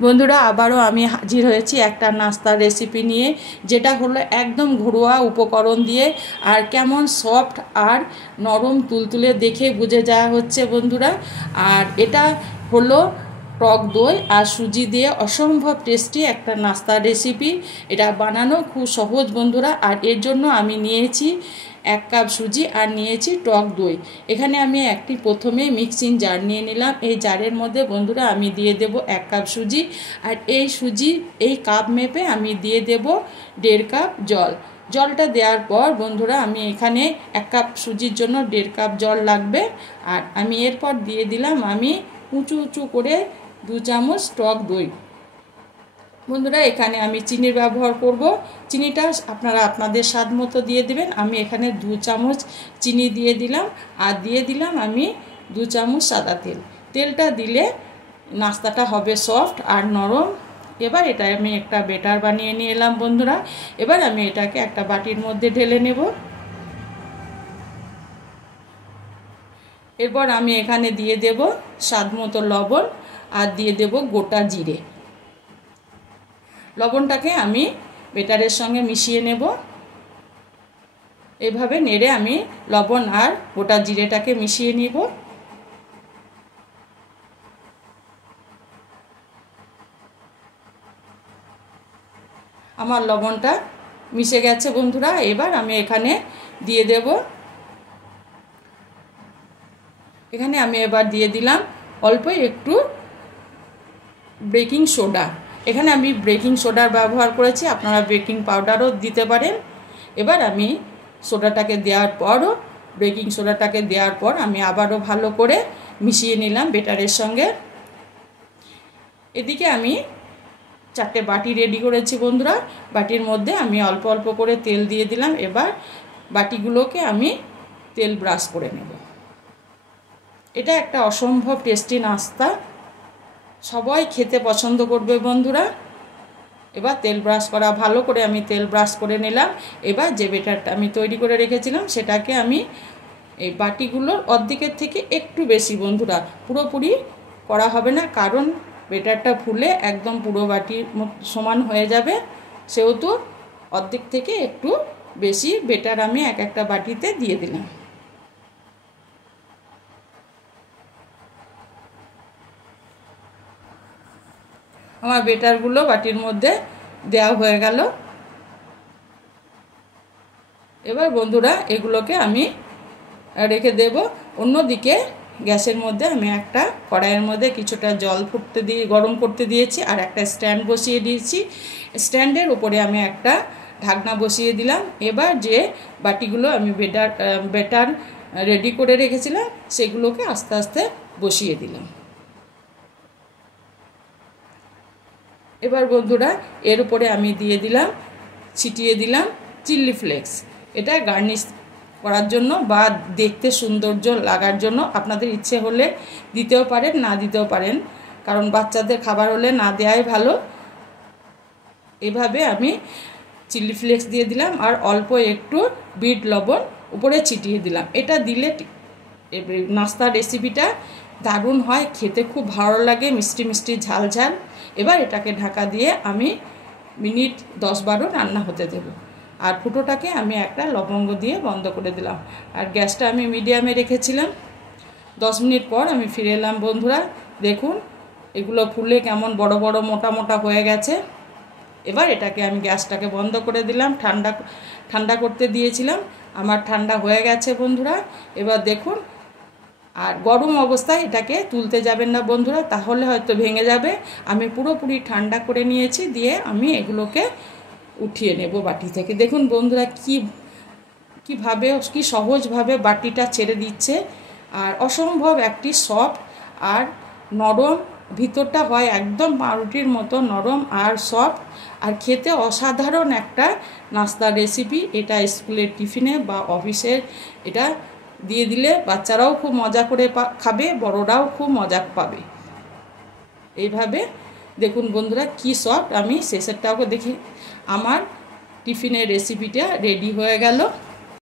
বন্ধুরা আবারও আমি হাজির হয়েছি একটা নাস্তার রেসিপি নিয়ে, যেটা হলো একদম ঘরোয়া উপকরণ দিয়ে আর কেমন সফট আর নরম তুলতুলে দেখে বুঝে যাওয়া হচ্ছে বন্ধুরা। আর এটা হলো টক দই আর সুজি দিয়ে অসম্ভব টেস্টি একটা নাস্তার রেসিপি। এটা বানানো খুব সহজ বন্ধুরা। আর এর জন্য আমি নিয়েছি 1 কাপ সুজি আর নিয়েছি টক দই। এখানে আমি প্রথমে মিক্সিং জার নিয়ে নিলাম। এই জারের মধ্যে বন্ধুরা আমি দিয়ে দেব 1 কাপ সুজি, আর এই সুজি এই কাপ মেপে আমি দিয়ে দেব 1.5 কাপ জল। জলটা দেওয়ার পর বন্ধুরা আমি এখানে 1 কাপ সুজির জন্য 1.5 কাপ জল লাগবে। আর আমি এরপর দিয়ে দিলাম আমি উঁচু উঁচু করে 2 চামচ টক দই। বন্ধুরা এখানে আমি চিনির ব্যবহার করব। চিনিটা আপনারা আপনাদের স্বাদ মতো দিয়ে দিবেন। আমি এখানে 2 চামচ চিনি দিয়ে দিলাম, আর দিয়ে দিলাম আমি 2 চামচ সাদা তেল। তেলটা দিলে নাস্তাটা হবে সফট আর নরম। এবার এটা আমি একটা বেটার বানিয়ে নিয়ে এলাম বন্ধুরা। এবার আমি এটাকে একটা বাটির মধ্যে ঢেলে নেব। এরপর আমি এখানে দিয়ে দেব স্বাদ মতো লবণ, আর দিয়ে দেব গোটা জিরে। লবণটাকে আমি বেটারের সঙ্গে মিশিয়ে নেব। এভাবে নেড়ে আমি লবণ আর গোটা জিরেটাকে মিশিয়ে নিব। আমার লবণটা মিশে গেছে বন্ধুরা। এবার আমি এখানে দিয়ে দেব, এবার দিয়ে দিলাম অল্প একটু বেকিং সোডা। এখানে আমি বেকিং সোডার ব্যবহার করেছি, আপনারা বেকিং পাউডারও দিতে পারেন। এবার আমি বেকিং সোডাটাকে দেওয়ার পর আমি আবারও ভালো করে মিশিয়ে নিলাম বেটারের সঙ্গে। এদিকে আমি 4টে বাটি রেডি করেছি বন্ধুরা। বাটির মধ্যে আমি অল্প অল্প করে তেল দিয়ে দিলাম। এবার বাটিগুলোকে আমি তেল ব্রাশ করে নেব। এটা একটা অসম্ভব টেস্টি নাস্তা, সবাই খেতে পছন্দ করবে বন্ধুরা। এবার তেল ব্রাশ করা ভালো করে আমি তেল ব্রাশ করে নিলাম। এবার যে বেটারটা আমি তৈরি করে রেখেছিলাম সেটাকে আমি এই বাটিগুলোর অর্ধেকের থেকে একটু বেশি বন্ধুরা, পুরোপুরি করা হবে না, কারণ বেটারটা ফুলে একদম পুরো বাটির সমান হয়ে যাবে। সেহেতু অর্ধেক থেকে একটু বেশি বেটার আমি একটা বাটিতে দিয়ে দিলাম। আমার বেটারগুলো বাটির মধ্যে দেওয়া হয়ে গেল। এবার বন্ধুরা এগুলোকে আমি রেখে দেব। অন্যদিকে গ্যাসের মধ্যে আমি একটা কড়াইয়ের মধ্যে কিছুটা জল গরম করতে দিয়েছি, আর একটা স্ট্যান্ড বসিয়ে দিয়েছি। স্ট্যান্ডের উপরে আমি একটা ঢাকনা বসিয়ে দিলাম। এবার যে বাটিগুলো আমি বেটার রেডি করে রেখেছিলাম সেগুলোকে আস্তে আস্তে বসিয়ে দিলাম। এবার বন্ধুরা এর উপরে আমি ছিটিয়ে দিলাম চিলি ফ্লেক্স। এটা গার্নিশ করার জন্য বা দেখতে সৌন্দর্য লাগার জন্য। আপনাদের ইচ্ছে হলে দিতেও পারেন, না দিতেও পারেন, কারণ বাচ্চাদের খাবার হলে না দেওয়াই ভালো। এভাবে আমি চিলি ফ্লেক্স দিয়ে দিলাম, আর অল্প একটু বিট লবণ উপরে ছিটিয়ে দিলাম। এটা দিলে নাস্তার রেসিপিটা দারুণ হয়, খেতে খুব ভালো লাগে, মিষ্টি মিষ্টি ঝাল ঝাল। এবার এটাকে ঢাকা দিয়ে আমি মিনিট 10-12 রান্না হতে দেব। আর ফুটোটাকে আমি একটা লবঙ্গ দিয়ে বন্ধ করে দিলাম। আর গ্যাসটা আমি মিডিয়ামে রেখেছিলাম। 10 মিনিট পর আমি ফিরে এলাম বন্ধুরা। দেখুন এগুলো ফুলে কেমন বড় বড় মোটা মোটা হয়ে গেছে। এবার এটাকে আমি গ্যাসটাকে বন্ধ করে দিলাম। ঠান্ডা করতে দিয়েছিলাম, আমার ঠান্ডা হয়ে গেছে বন্ধুরা। এবার দেখুন, আর গরম অবস্থায় এটাকে তুলতে যাবেন না বন্ধুরা, তাহলে হয়তো ভেঙে যাবে। আমি পুরোপুরি ঠান্ডা করে নিয়েছি, দিয়ে আমি এগুলোকে উঠিয়ে নেব বাটি থেকে। দেখুন বন্ধুরা কি সহজভাবে বাটিটা ছেড়ে দিচ্ছে। আর অসম্ভব একটি সফট আর নরম, ভিতরটা হয় একদম পাউরুটির মতো নরম আর সফট, আর খেতে অসাধারণ একটা নাস্তার রেসিপি। এটা স্কুলের টিফিনে বা অফিসের এটা দিয়ে দিলে বাচ্চারাও খুব মজা করে খাবে, বড়রাও খুব মজা পাবে। এইভাবে দেখুন বন্ধুরা কি সফট। আমি শেষেরটাও দেখি, আমার টিফিনের রেসিপিটা রেডি হয়ে গেল।